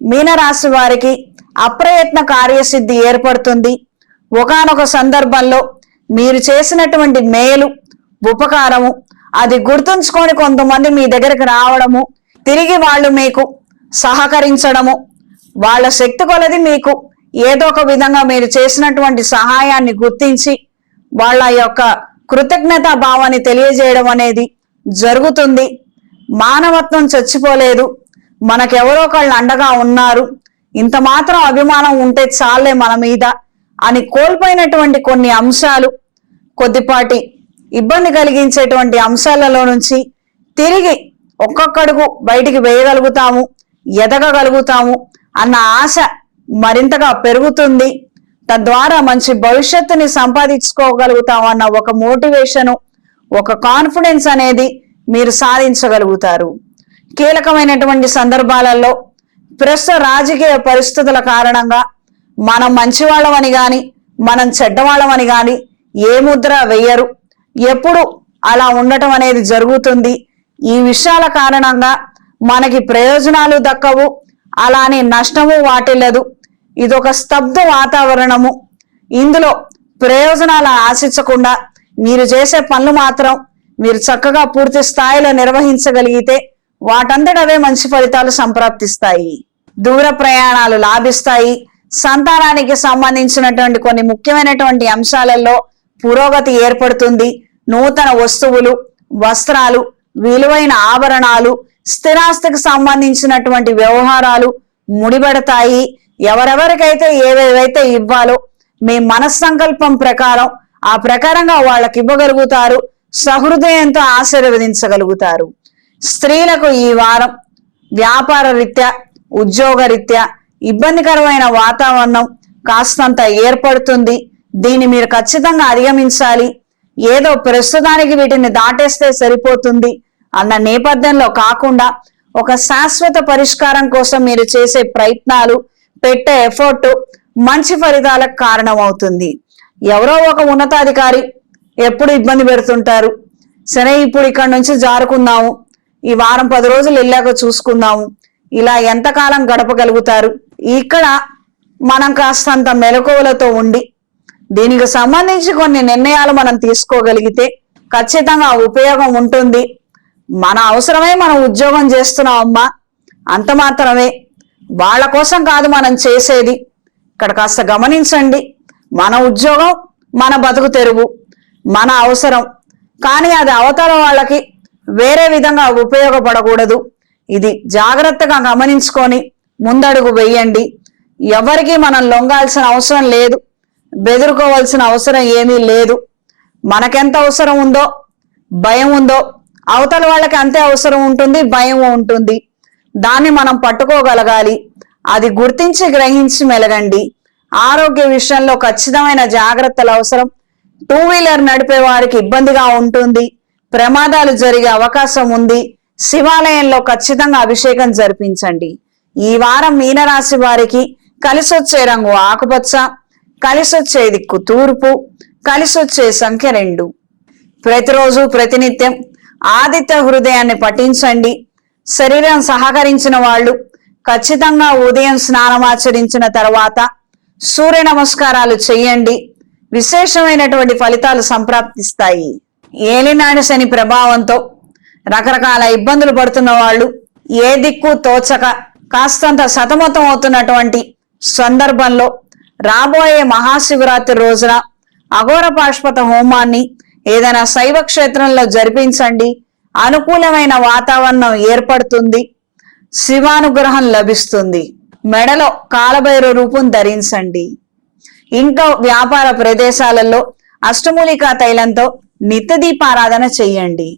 మీనరాశి వారికి అప్రయత్న కార్యసిద్ధి ఏర్పడుతుంది. ఒకానొక సందర్భంలో మీరు చేసినటువంటి మేలు ఉపకారము అది గుర్తుంచుకొని కొంతమంది మీ దగ్గరకు రావడము తిరిగి వాళ్ళు మీకు సహకరించడము వాళ్ళ శక్తి కొలది మీకు ఏదో ఒక విధంగా మీరు చేసినటువంటి సహాయాన్ని గుర్తించి వాళ్ళ యొక్క కృతజ్ఞతా భావాన్ని తెలియజేయడం అనేది జరుగుతుంది. మానవత్వం చచ్చిపోలేదు. మనకెవరో ఒకళ్ళు అండగా ఉన్నారు. ఇంత మాత్రం అభిమానం ఉంటే చాలే మన మీద అని కోల్పోయినటువంటి కొన్ని అంశాలు కొద్దిపాటి ఇబ్బంది కలిగించేటువంటి అంశాలలో నుంచి తిరిగి ఒక్కొక్కడుగు బయటికి వేయగలుగుతాము ఎదగగలుగుతాము అన్న ఆశ మరింతగా పెరుగుతుంది. తద్వారా మంచి భవిష్యత్తుని సంపాదించుకోగలుగుతాం అన్న ఒక మోటివేషను ఒక కాన్ఫిడెన్స్ అనేది మీరు సాధించగలుగుతారు. కీలకమైనటువంటి సందర్భాలలో ప్రస్తుత రాజకీయ పరిస్థితుల కారణంగా మనం మంచివాళ్ళమని గాని మనం చెడ్డవాళ్ళమని గాని ఏ ముద్ర వేయరు. ఎప్పుడు అలా ఉండటం అనేది జరుగుతుంది. ఈ విషయాల కారణంగా మనకి ప్రయోజనాలు దక్కవు అలానే నష్టము వాటిల్లదు. ఇదొక స్తబ్ద వాతావరణము. ఇందులో ప్రయోజనాలు ఆశించకుండా మీరు చేసే పనులు మాత్రం మీరు చక్కగా పూర్తి స్థాయిలో నిర్వహించగలిగితే వాటంతటవే మంచి ఫలితాలు సంప్రాప్తిస్తాయి. దూర ప్రయాణాలు లాభిస్తాయి. సంతానానికి సంబంధించినటువంటి కొన్ని ముఖ్యమైనటువంటి అంశాలలో పురోగతి ఏర్పడుతుంది. నూతన వస్తువులు వస్త్రాలు విలువైన ఆభరణాలు స్థిరాస్తికి సంబంధించినటువంటి వ్యవహారాలు ముడిపడతాయి. ఎవరెవరికైతే ఏవేవైతే ఇవ్వాలో మీ మనస్సంకల్పం ప్రకారం ఆ ప్రకారంగా వాళ్ళకి ఇవ్వగలుగుతారు. సహృదయంతో ఆశీర్వదించగలుగుతారు. స్త్రీలకు ఈ వారం వ్యాపార రీత్యా ఉద్యోగ రీత్యా ఇబ్బందికరమైన వాతావరణం కాస్తంత ఏర్పడుతుంది. దీన్ని మీరు ఖచ్చితంగా అధిగమించాలి. ఏదో ప్రస్తుతానికి వీటిని దాటేస్తే సరిపోతుంది అన్న నేపథ్యంలో కాకుండా ఒక శాశ్వత పరిష్కారం కోసం మీరు చేసే ప్రయత్నాలు పెట్టే ఎఫర్ట్ మంచి ఫలితాలకు కారణమవుతుంది. ఎవరో ఒక ఉన్నతాధికారి ఎప్పుడు ఇబ్బంది పెడుతుంటారు. సరే ఇప్పుడు ఇక్కడ నుంచి జారుకుందాము. ఈ వారం పది రోజులు వెళ్ళాక చూసుకుందాము. ఇలా ఎంతకాలం గడపగలుగుతారు? ఇక్కడ మనం కాస్తంత మెలకువలతో ఉండి దీనికి సంబంధించి కొన్ని నిర్ణయాలు మనం తీసుకోగలిగితే ఖచ్చితంగా ఉపయోగం ఉంటుంది. మన అవసరమే మనం ఉద్యోగం చేస్తున్నాం అమ్మా. అంత మాత్రమే. వాళ్ళ కోసం కాదు మనం చేసేది. ఇక్కడ కాస్త గమనించండి. మన ఉద్యోగం మన బతుకు తెరువు. మన అవసరం. కానీ అది అవతల వాళ్ళకి వేరే విధంగా ఉపయోగపడకూడదు. ఇది జాగ్రత్తగా గమనించుకొని ముందడుగు వెయ్యండి ఎవరికి మనం లొంగాల్సిన అవసరం లేదు. బెదురుకోవాల్సిన అవసరం ఏమీ లేదు. మనకెంత అవసరం ఉందో భయం ఉందో అవతల వాళ్ళకి అంతే అవసరం ఉంటుంది భయం ఉంటుంది. దాన్ని మనం పట్టుకోగలగాలి. అది గుర్తించి గ్రహించి మెలగండి. ఆరోగ్య విషయంలో ఖచ్చితమైన జాగ్రత్తలు అవసరం. టూ వీలర్ నడిపే వారికి ఇబ్బందిగా ఉంటుంది. ప్రమాదాలు జరిగే అవకాశం ఉంది. శివాలయంలో ఖచ్చితంగా అభిషేకం జరిపించండి. ఈ వారం మీనరాశి వారికి కలిసొచ్చే రంగు ఆకుపచ్చ కలిసొచ్చే దిక్కు తూర్పు కలిసొచ్చే సంఖ్య రెండు. ప్రతిరోజు ప్రతినిత్యం ఆదిత్య హృదయాన్ని పఠించండి. శరీరం సహకరించిన వాళ్ళు ఖచ్చితంగా ఉదయం స్నానమాచరించిన తర్వాత సూర్య నమస్కారాలు చేయండి. విశేషమైనటువంటి ఫలితాలు సంప్రాప్తిస్తాయి. ఏలినాడు శని ప్రభావంతో రకరకాల ఇబ్బందులు పడుతున్న వాళ్ళు ఏ దిక్కు తోచక కాస్తంత సతమతం అవుతున్నటువంటి సందర్భంలో రాబోయే మహాశివరాత్రి రోజున అఘోర పాష్పత హోమాన్ని ఏదైనా శైవ క్షేత్రంలో జరిపించండి. అనుకూలమైన వాతావరణం ఏర్పడుతుంది. శివానుగ్రహం లభిస్తుంది. మెడలో కాలభైరవ రూపం ధరించండి. ఇంట్లో వ్యాపార ప్రదేశాలలో అష్టమూలికా తైలంతో నిత్య దీపారాధన చెయ్యండి